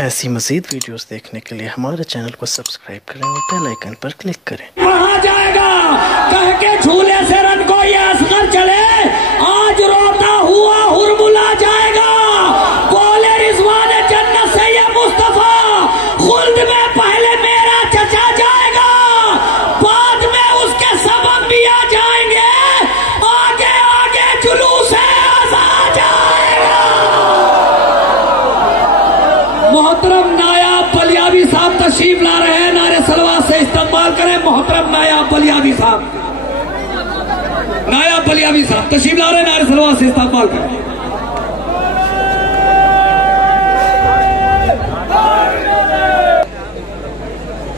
ऐसी मज़ीद वीडियोस देखने के लिए हमारे चैनल को सब्सक्राइब करें और बेल आइकन पर क्लिक करें। कहाँ जाएगा कह के झूले से रन को ये असगर चले, आज रोता हुआ हुरमुला जाएगा। बोले रिजवान जन्नत से ये मुस्तफा, खुल्द में पहले मेरा चचा जाएगा, बाद में उसके सबब भी आ जाएंगे, आगे आगे जुलूस आ जाएगा। मोहतरम नायाब बलियावी साहब तशरीफ ला रहे हैं, नारे सलवात से इस्तेमाल करें। मोहतरम नायाब बलियावी साहब, नायाब बलियावी साहब तशरीफ ला रहे हैं, नारे सलवात से इस्तेमाल करें।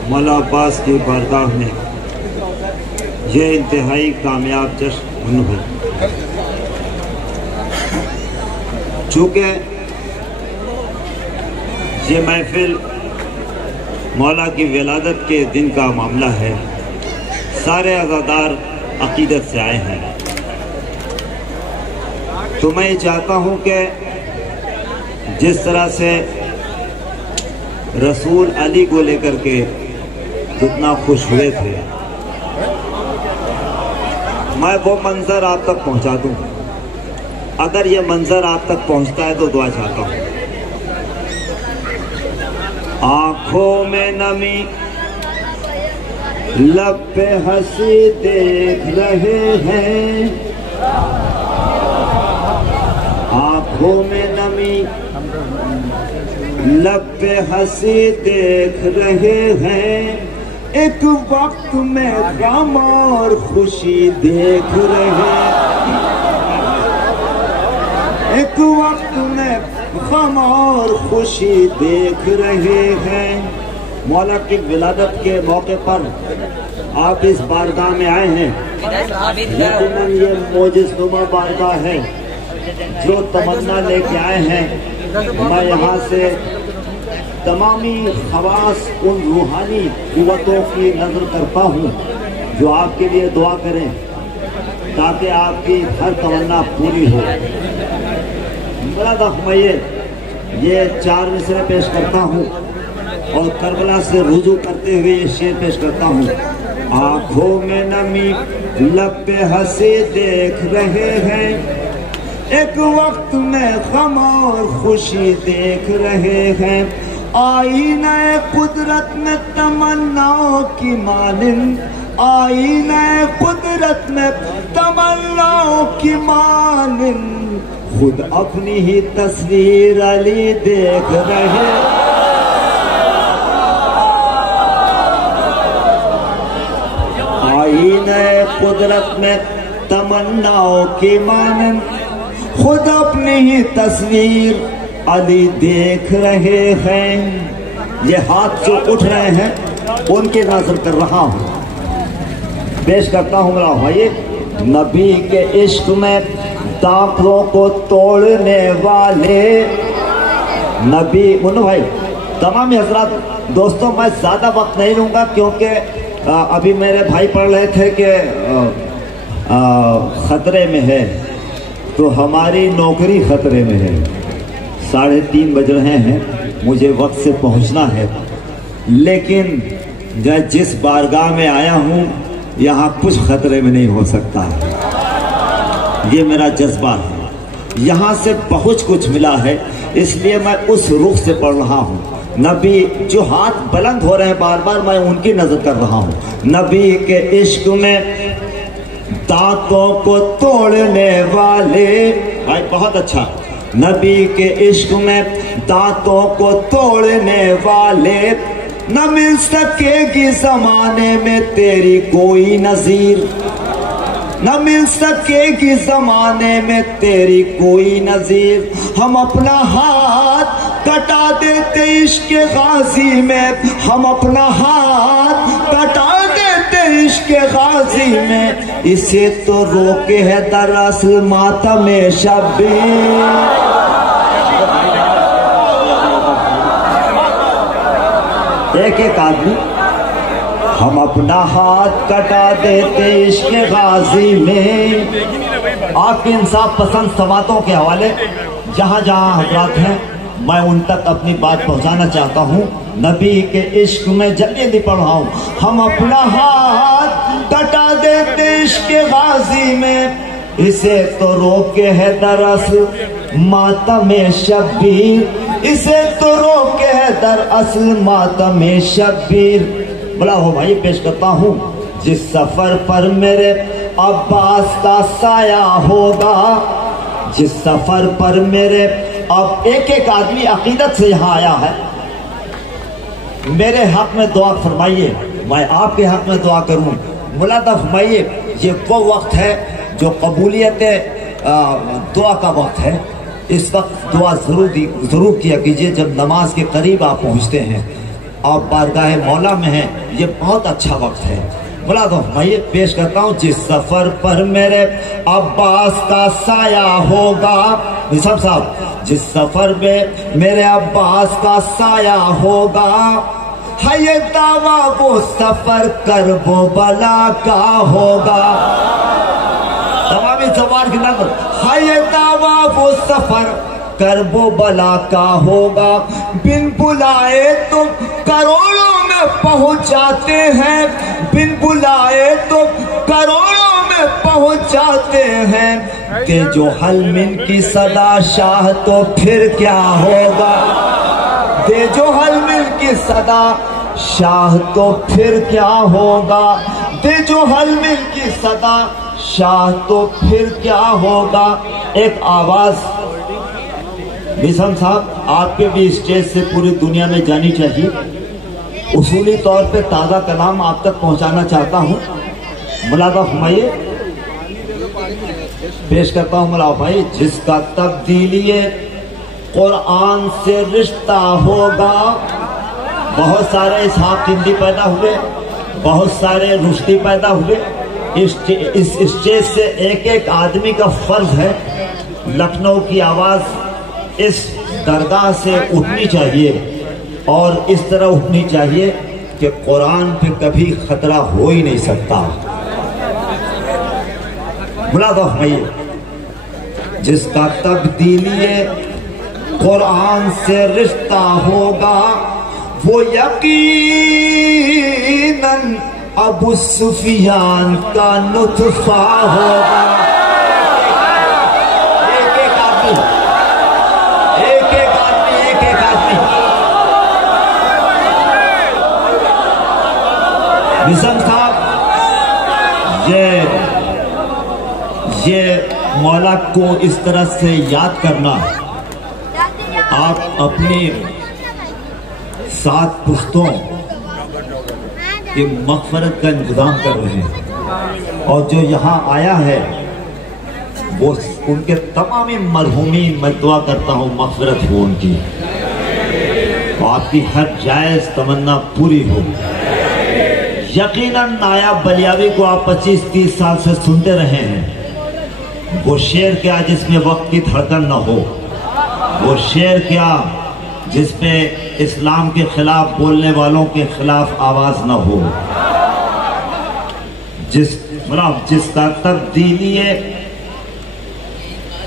मौला अब्बास की बारगाह में यह इंतहाई कामयाब जश्न हुआ। चूँकि ये महफिल मौला की विलादत के दिन का मामला है, सारे अज़ादार अकीदत से आए हैं, तो मैं चाहता हूँ कि जिस तरह से रसूल अली को लेकर के कितना खुश हुए थे, मैं वो मंजर आप तक पहुँचा दूँ। अगर ये मंजर आप तक पहुँचता है तो दुआ चाहता हूँ। आंखों में नमी, लब पे हंसी देख रहे हैं, आंखों में नमी, लब पे हंसी देख रहे हैं, एक वक्त में गम और खुशी देख रहे हैं, एक वक्त में गम और खुशी देख रहे हैं। मौला की विलादत के मौके पर आप इस बारगाह में आए हैं, यकीनन ये मोजिज़नुमा बारगाह है। जो तमन्ना लेके आए हैं, मैं यहाँ से तमामी खवास उन रूहानी कुव्वतों की नजर करता हूँ जो आपके लिए दुआ करें ताकि आपकी हर तमन्ना पूरी हो। मैं ये 4 मिसरे पेश करता हूँ और करबला से रुजू करते हुए ये शेर पेश करता हूँ। आंखों में नमी, लब पे हंसी देख रहे हैं, एक वक्त में गम और खुशी देख रहे हैं, आईना कुदरत में तमन्नाओं की मानिंद, आईना कुदरत में तमन्नाओं की मानिंद, खुद अपनी ही तस्वीर अली देख रहे। आईने कुदरत में तमन्नाओं की मानन, खुद अपनी ही तस्वीर अली देख रहे हैं। ये हाथ जो उठ रहे हैं उनकी नजर कर रहा हूँ, पेश करता हूँ मेरा भाई। नबी के इश्क में दांतों को तोड़ने वाले नबी। मुन्नू भाई, तमाम हजरात, दोस्तों मैं ज़्यादा वक्त नहीं लूँगा क्योंकि अभी मेरे भाई पढ़ रहे थे कि ख़तरे में है, तो हमारी नौकरी ख़तरे में है। 3:30 बज रहे हैं, मुझे वक्त से पहुँचना है, लेकिन जिस बारगाह में आया हूँ यहाँ कुछ ख़तरे में नहीं हो सकता। ये मेरा जज्बा है, यहाँ से बहुत कुछ मिला है, इसलिए मैं उस रुख से पढ़ रहा हूँ। नबी जो हाथ बुलंद हो रहे हैं बार बार, मैं उनकी नजर कर रहा हूँ। नबी के इश्क में दांतों को तोड़ने वाले, भाई बहुत अच्छा। नबी के इश्क में दांतों को तोड़ने वाले, न मिल सकेगी जमाने में तेरी कोई नजीर, न मिल सकेगी जमाने में तेरी कोई नजीर। हम अपना हाथ कटा देते इश्क गाजी में, हम अपना हाथ कटा देते इश्क गाजी में, इसे तो रोके है दरअसल मातम शब्बीर। एक आदमी, हम अपना हाथ कटा देते इश्क गाजी में। आपके इंसाफ पसंद समातों के हवाले जहाँ जहाँ हजरात हैं मैं उन तक अपनी बात पहुंचाना चाहता हूं। नबी के इश्क में जल्दी पढ़ाऊं। हम अपना हाथ कटा देते इश्क गाजी में, इसे तो रोके है दरअसल मातम शब्बीर, इसे तो रोके है दरअसल मातम शब्बीर। बोला हो भाई पेश करता हूँ। जिस सफर पर मेरे अब्बास का साया होगा, जिस सफर पर मेरे, अब एक आदमी अकीदत से यहाँ आया है, मेरे हक में दुआ फरमाइए, मैं आपके हक में दुआ करूँ। मुलादा फरमाइए, ये वो वक्त है जो कबूलियत दुआ का वक्त है। इस वक्त दुआ जरूर किया कीजिए जब नमाज के करीब आप पहुँचते हैं, आप बारगाह मौला में हैं। ये बहुत अच्छा वक्त है। बोला तो मैं ये पेश करता हूँ। जिस सफर पर मेरे अब्बास का साया होगा, निसाब साहब, जिस सफर में मेरे अब्बास का साया होगा, है ये दावा वो सफर करबो बला का होगा। तमामी सवार के नजर, है ये दावा वो सफर करबो बला का होगा। बिन बुलाए तुम करोड़ों में पहुंच जाते हैं, बिन बुलाए तुम करोड़ों में पहुंच जाते हैं। कि जो हलमिन की सदा शाह तो फिर क्या होगा, दे जो हलमिन की सदा शाह तो फिर क्या होगा, दे जो हलमिन की सदा शाह तो फिर क्या होगा। एक आवाज मिशन साहब आपके भी स्टेज से पूरी दुनिया में जानी चाहिए। उसूली तौर पे ताज़ा कलाम आप तक पहुंचाना चाहता हूं। मुलादा फरमाइए, पेश करता हूं मुला भाई। जिसका तब्दीली कुरान से रिश्ता होगा, बहुत सारे इसहाक हिंदी पैदा हुए, बहुत सारे रुश्ती पैदा हुए। इस स्टेज से एक आदमी का फर्ज है, लखनऊ की आवाज इस दरगाह से उठनी चाहिए और इस तरह उठनी चाहिए कि कुरान पे कभी खतरा हो ही नहीं सकता। मुलादा फरमाइए, जिसका तब्दीली कुरान से रिश्ता होगा, वो यकीनन अबू सुफियान का नुतफा होगा। निज़ाम साहब, ये मौला को इस तरह से याद करना, आप अपने 7 पुश्तों की मग़फ़िरत का इंतज़ाम कर रहे हैं। और जो यहाँ आया है वो उनके तमामी मरहूमीन, मैं दुआ करता हूँ मग़फ़िरत हो उनकी, आपकी हर जायज़ तमन्ना पूरी हो। यकीनन नायाब बलियावी को आप 25-30 साल से सुनते रहे हैं। वो शेर क्या जिसमें वक्त की धड़कन न हो, वो शेर क्या जिसमें इस्लाम के खिलाफ बोलने वालों के खिलाफ आवाज न हो, जिसका तब्दीली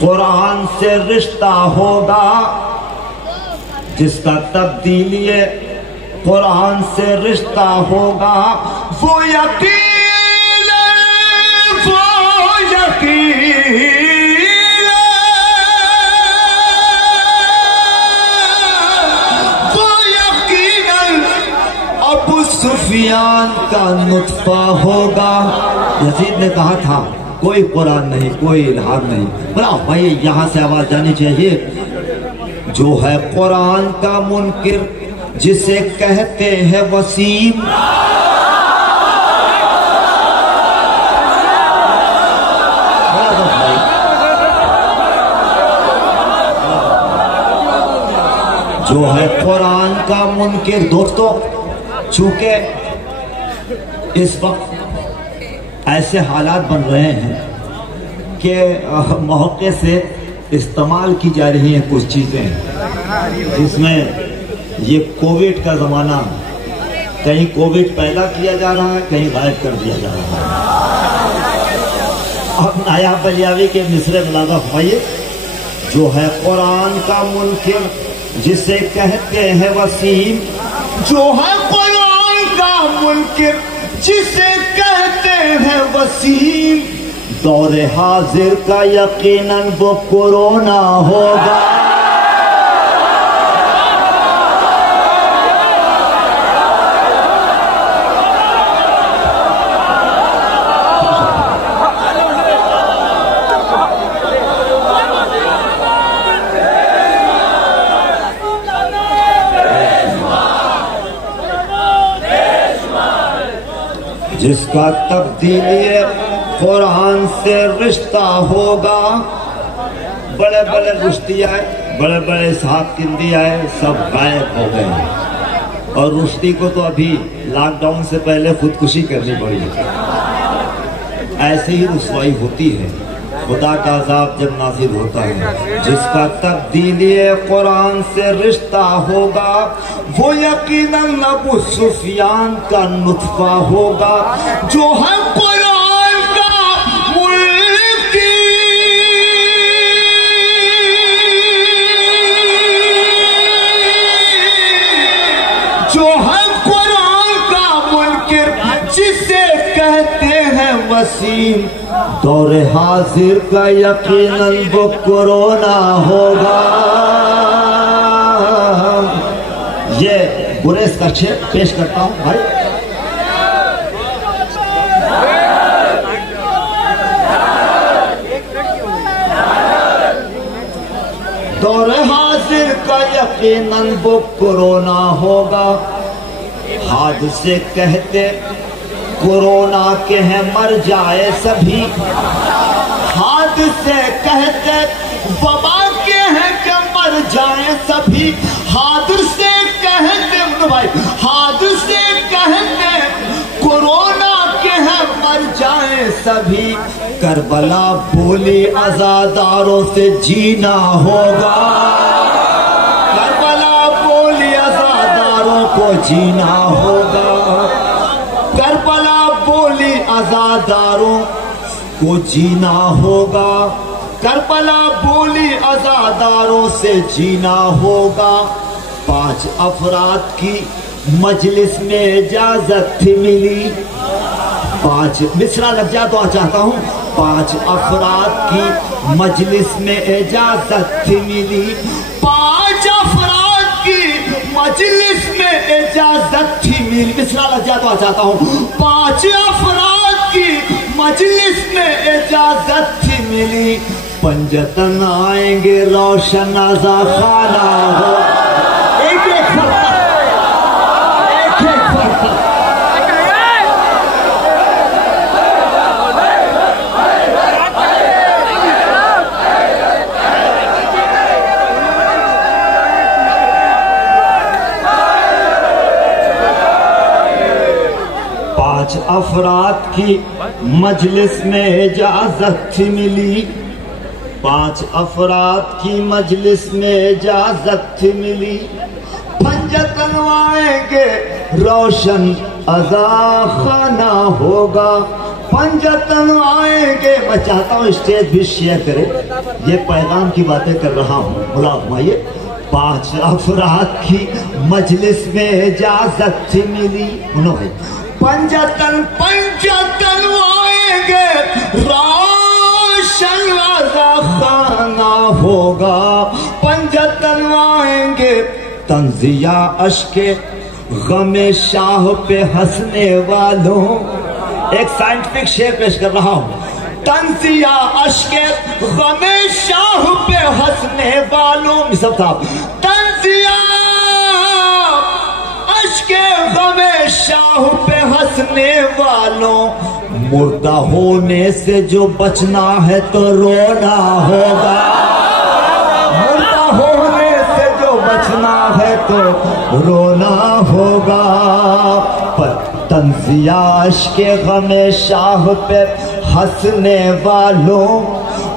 कुरान से रिश्ता होगा, जिसका तब्दीली कुरान से रिश्ता होगा, वो यकीन, वो यकीन, वो यकीन अबू सुफियान का नुतफा होगा। यजीद ने कहा था कोई कुरान नहीं, कोई इल्हाद नहीं। बोला भाई यहां से आवाज जानी चाहिए। जो है कुरान का मुनकिर, जिसे कहते हैं वसीम, जो है कुरान का मुनकिर। दोस्तों, चूंकि इस वक्त ऐसे हालात बन रहे हैं कि मौके से इस्तेमाल की जा रही हैं कुछ चीजें, जिसमें ये कोविड का जमाना, कहीं कोविड पैदा किया जा रहा है, कहीं गायब कर दिया जा रहा है। अब नायाब बलियावी के मिसरे मुलादा फरमाइए। जो है कुरान का मुनकिर, जिसे कहते हैं वसीम, जो है कुरान का मुनकिर जिसे कहते हैं वसीम, दौरे हाजिर का यकीनन वो कोरोना होगा। जिसका तब्दीली कुरान से रिश्ता होगा, बड़े बड़े रुश्ती आए, बड़े बड़े इसहाक किंदी आए, सब गायब हो गए। और रुश्ती को तो अभी लॉकडाउन से पहले खुदकुशी करनी पड़ी। ऐसे ही रुसवाई होती है, खुदा का अज़ाब जब नाज़िल होता है। जिसका तब्दीली कुरान से रिश्ता होगा, वो यकीनन अबू सुफियान का नुत्फा होगा, जो है कुरान का मुल्की, जो है कुरान का मुनकिर जिसे कहते हैं वसीम, दौरे हाजिर का यकीनन वो कोरोना होगा। ये गुरेज का शेर पेश करता हूं भाई। दौरे हाजिर का यकीनन वो कोरोना होगा। हादसे कहते कोरोना के हैं मर जाए सभी, हादसे कहते वबा के हैं कि मर जाए सभी, हादसे कहते भाई, हादसे कहते कोरोना के हैं मर जाए सभी। करबला बोली अज़ादारों से जीना होगा, करबला बोली अज़ादारों को जीना होगा, करबला बोली अज़ादारों को जीना होगा, करबला बोली अज़ादारों से जीना होगा। 5 अफराद की मजलिस में इजाजत थी मिली, 5 मिसरा लग जा तो चाहता हूँ। 5 अफराद की मजलिस में इजाजत थी मिली, 5 अफराद की मजलिस में इजाजत थी मिली। मिसरा लग जा तो चाहता हूँ। 5 अफराद की मजलिस में इजाजत थी मिली, पंजतन आएंगे रोशन आज़ा खाना हो। एक एक फरका, एक एक फरका। 5 अफराद की मजलिस में इजाजत थी मिली, 5 अफराद की मजलिस में इजाजत थी मिली, पंजतन आएंगे रोशन अज़ा खाना होगा, पंजतन आएंगे। मैं चाहता हूँ स्टेज भी शेयर करे, ये पैगाम की बातें कर रहा हूँ, बुला घुमाइए। 5 अफराद की मजलिस में इजाजत थी मिली, भाई पंजतन पंजतन आएंगे रोशन आज़ा खाना होगा, पंजतन आएंगे। तंजिया अश्के गमे शाह पे हंसने वालों, एक साइंटिफिक शेर पेश कर रहा हूं। तंजिया अश्के गमे शाह पे हंसने वालों, मिसब साहब, तंजिया अश्के गमे शाह पे हंसने वालों, मुर्दा होने से जो बचना है तो रोना होगा, मुर्दा होने से जो बचना है तो रोना होगा। पर तंजियाश के गमे शाह पे हंसने वालों,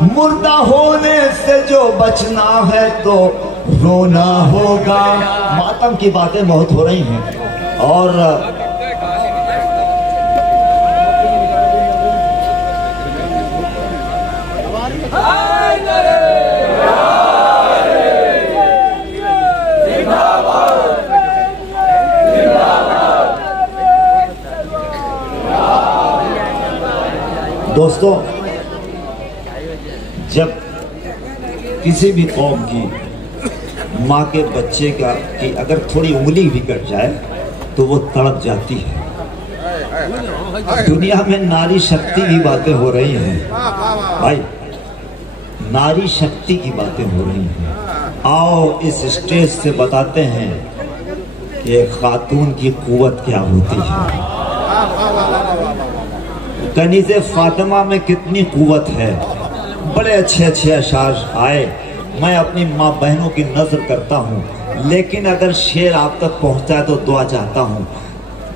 मुर्दा होने से जो बचना है तो रोना होगा। मातम की बातें बहुत हो रही हैं और दोस्तों, जब किसी भी कौम की माँ के बच्चे की अगर थोड़ी उंगली भी कट जाए तो वो तड़प जाती है। दुनिया में नारी शक्ति की बातें हो रही हैं भाई, नारी शक्ति की बातें हो रही हैं। आओ इस स्टेज से बताते हैं कि खातून की कुव्वत क्या होती है। कनीज़े फातिमा में कितनी कुव्वत है। बड़े अच्छे अच्छे अशार आए, मैं अपनी माँ बहनों की नजर करता हूँ, लेकिन अगर शेर आप तक पहुँचता है तो दुआ चाहता हूँ।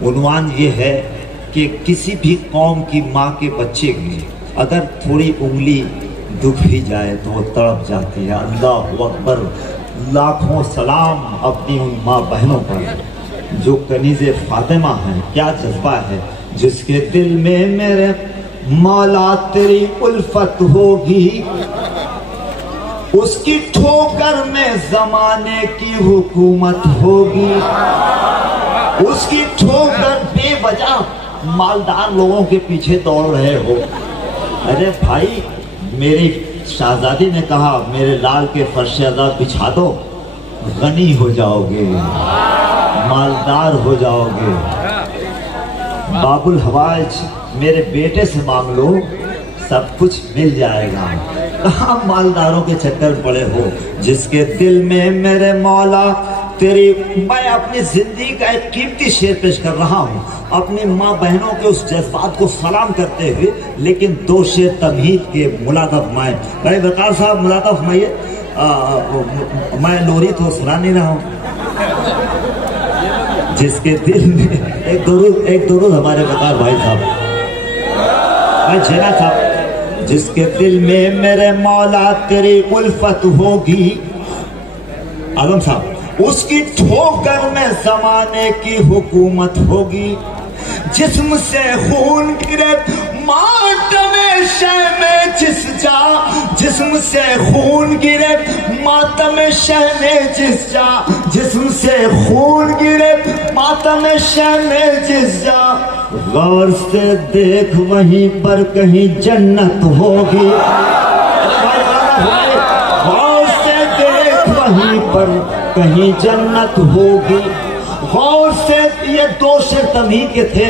उन्वान ये है कि किसी भी कौम की माँ के बच्चे की अगर थोड़ी उंगली दुख भी जाए तो वो तड़प जाती है। अल्लाह अकबर, लाखों सलाम अपनी उन माँ बहनों पर जो कनीज़े फातिमा हैं। क्या जज्बा है, जिसके दिल में मेरे मौला तेरी उल्फत होगी, उसकी ठोकर में जमाने की हुकूमत होगी। उसकी ठोकर बेवजह मालदार लोगों के पीछे दौड़ रहे हो। अरे भाई, मेरी शहजादी ने कहा मेरे लाल के फर्शेदा बिछा दो, गनी हो जाओगे, मालदार हो जाओगे। बाबुल हवाज, मेरे बेटे से मांग लो, सब कुछ मिल जाएगा। कहाँ मालदारों के चक्कर पड़े हो। जिसके दिल में मेरे मौला तेरी, मैं अपनी जिंदगी का एक कीमती शेर पेश कर रहा हूँ अपनी माँ बहनों के उस जज्बात को सलाम करते हुए, लेकिन दो शेर तमहीद के मुलादा फरमाए। भाई वकार साहब मुलादा फरमाइए। मैं लोरी तो सुना नहीं रहा हूँ। जिसके दिल में एक दुरूद हमारे वकार भाई साहब, मैं जेना साहब। जिसके दिल में मेरे मौला तेरी उल्फत होगी, आलम साहब, उसकी ठोकर में जमाने की हुकूमत होगी। जिस्म से खून गिरे मातम शह में जिस जा, जिस्म से खून गिरे मातम शह में जिस जा, जिस्म से खून गिरे मातम शह में जिस जा। गौर से देख वहीं पर कहीं जन्नत होगी। गौर से देख वहीं पर कहीं जन्नत होगी। गौर से, ये दो शेर तमहीद के थे।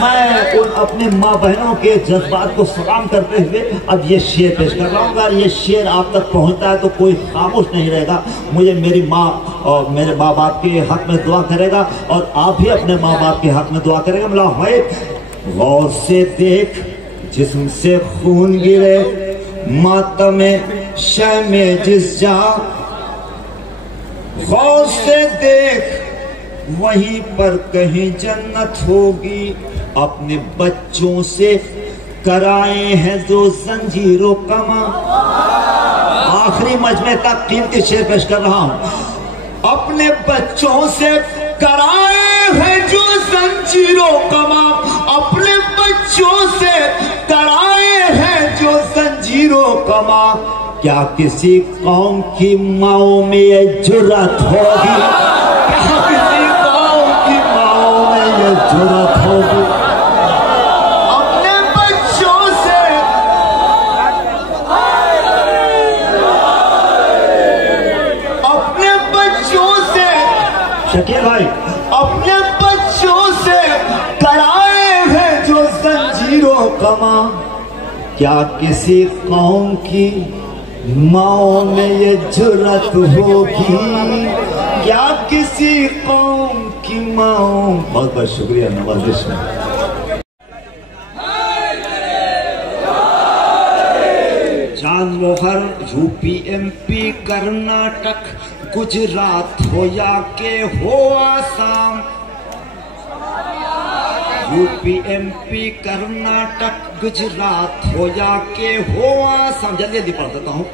मैं उन अपने माँ बहनों के जज्बात को सलाम करते हुए अब ये शेर पेश कर रहा हूँ। अगर ये शेर आप तक पहुँचता है तो कोई खामोश नहीं रहेगा। मुझे मेरी माँ और मेरे माँ बाप के हक में दुआ करेगा और आप भी अपने माँ बाप के हक में दुआ करेगा। मिला भाई, गौर से देख जिस्म से खून गिरे मातम शह में जिस जा। गौर से देख वहीं पर कहीं जन्नत होगी। अपने बच्चों से कराए हैं जो जंजीरों कमा। आखिरी मजमे का कीमती शेर पेश कर रहा हूं। अपने बच्चों से कराए हैं जो जंजीरों कमा। अपने बच्चों से कराए हैं जो जंजीरों कमा। क्या किसी कौम की माओं में ये जुर्रत होगी? क्या किसी कौम की माओं में ये जुर्रत होगी? अपने बच्चों से, अपने बच्चों से, शकील भाई, अपने बच्चों से कराए हैं जो जंजीरों कमा। क्या किसी कौम की माओं में ये जुर्रत होगी? क्या किसी कौम की माओं। बहुत बहुत शुक्रिया नवाजिश में। चांद मोहर यूपी MP कर्नाटक गुजरात हो या के हो आसाम। यूपी MP कर्नाटक गुजरात हो या के हो आसाम। जल्दी जल्दी पढ़ देता हूँ।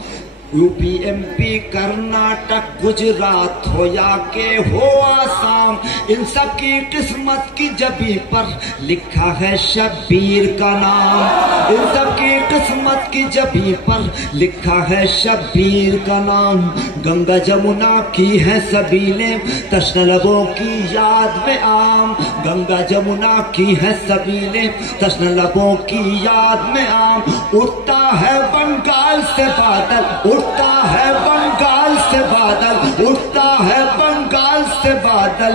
यूपी एमपी कर्नाटक गुजरात हो या के हो आसाम, इन सब की किस्मत की जबी पर लिखा है शब्बीर का नाम। इन सब की किस्मत की जबी पर लिखा है शब्बीर का नाम। गंगा जमुना की है सबीलें तश्न लबों की याद में आम। गंगा जमुना की है सबीलें तश्न लबों की याद में आम। उठता है बंगाल से बादल, उठता है बंगाल से बादल, उठता है बंगाल से बादल,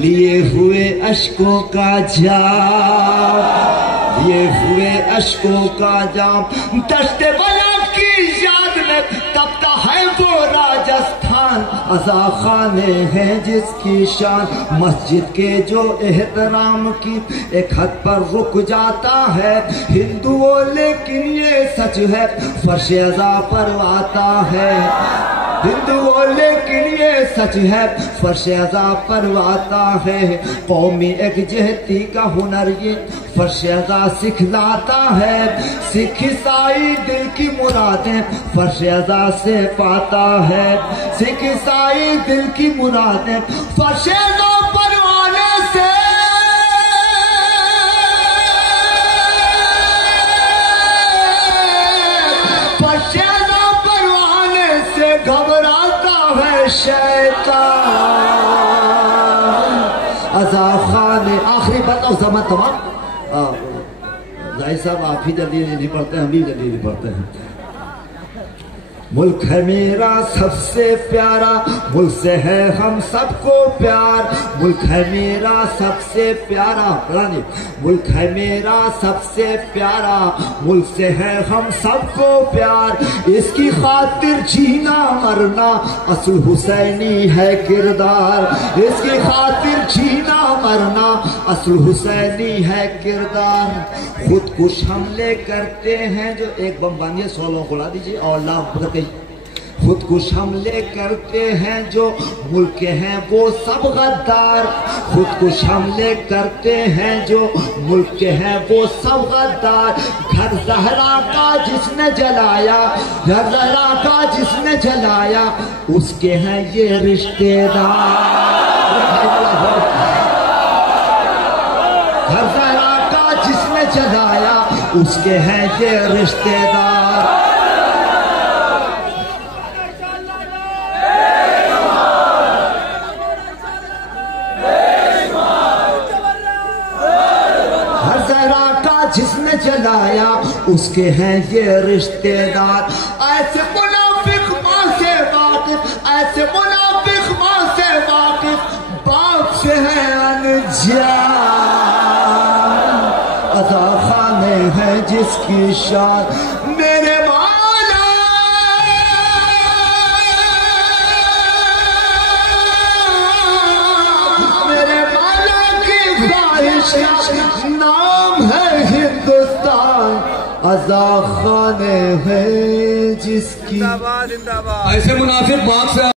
लिए हुए अश्कों का जाम, लिए हुए अश्कों का जाम। दश्ते बला की याद में तपता है वो राजस्थान, अज़ा खाने हैं जिसकी शान मस्जिद के जो एहतराम की एक हद पर रुक जाता है हिंदुओं, लेकिन ये सच है फर्श अज़ा पर आता है हिंदुओं, लेकिन ये सच है फर्श अज़ा पर आता है। कौमी एकजहती का हुनर ये फर्श अज़ा सिखलाता है। सिख ईसाई दिल की मुरादें फर्श अज़ा से पाता है। सिख ईसाई दिल की मुरादें फर्श अज़ा परवाने से फर्श अज़ा परवाने से घबराता है शैतान। अज़ा खान आखिरी बात और जमा तमाम जाहिर साहब आप ही जल्दी नहीं पढ़ते हैं, हम भी जल्दी नहीं पढ़ते हैं। मुल्क है मेरा सबसे प्यारा, मुल्क से है हम सबको प्यार। मुल्क है मेरा सबसे प्यारा, मुल्क है मेरा सबसे प्यारा, मुल्क से है हम सबको प्यार। इसकी खातिर जीना मरना असल हुसैनी है किरदार। इसकी खातिर जीना मरना असल हुसैनी है किरदार। खुदकुश हमले करते हैं जो एक बम बांधिए 100 लोगों को ला दीजिए और लाभ खुदकुश हमले करते हैं जो मुल्क हैं वो सब गद्दार। खुदकुश हमले करते हैं जो मुल्क हैं वो सब गद्दार। घर ज़हरा का जिसने जलाया, घर ज़हरा का जिसने जलाया उसके हैं ये रिश्तेदार। घर ज़हरा का जिसने जलाया उसके हैं ये रिश्तेदार। जिसने जलाया उसके हैं ये रिश्तेदार। ऐसे मुनाफिक माँ से वाकिफ, ऐसे मुनाफिक माँ से वाकिफ, बाप से है अनजान। अज़ा खाने हैं जिसकी शान मेरे मौला, मेरे मौला की ख्वाहिश नाम है हिंदुस्तान। अज़ा खाने है जिसकी ऐसे मुनाफिक बाप से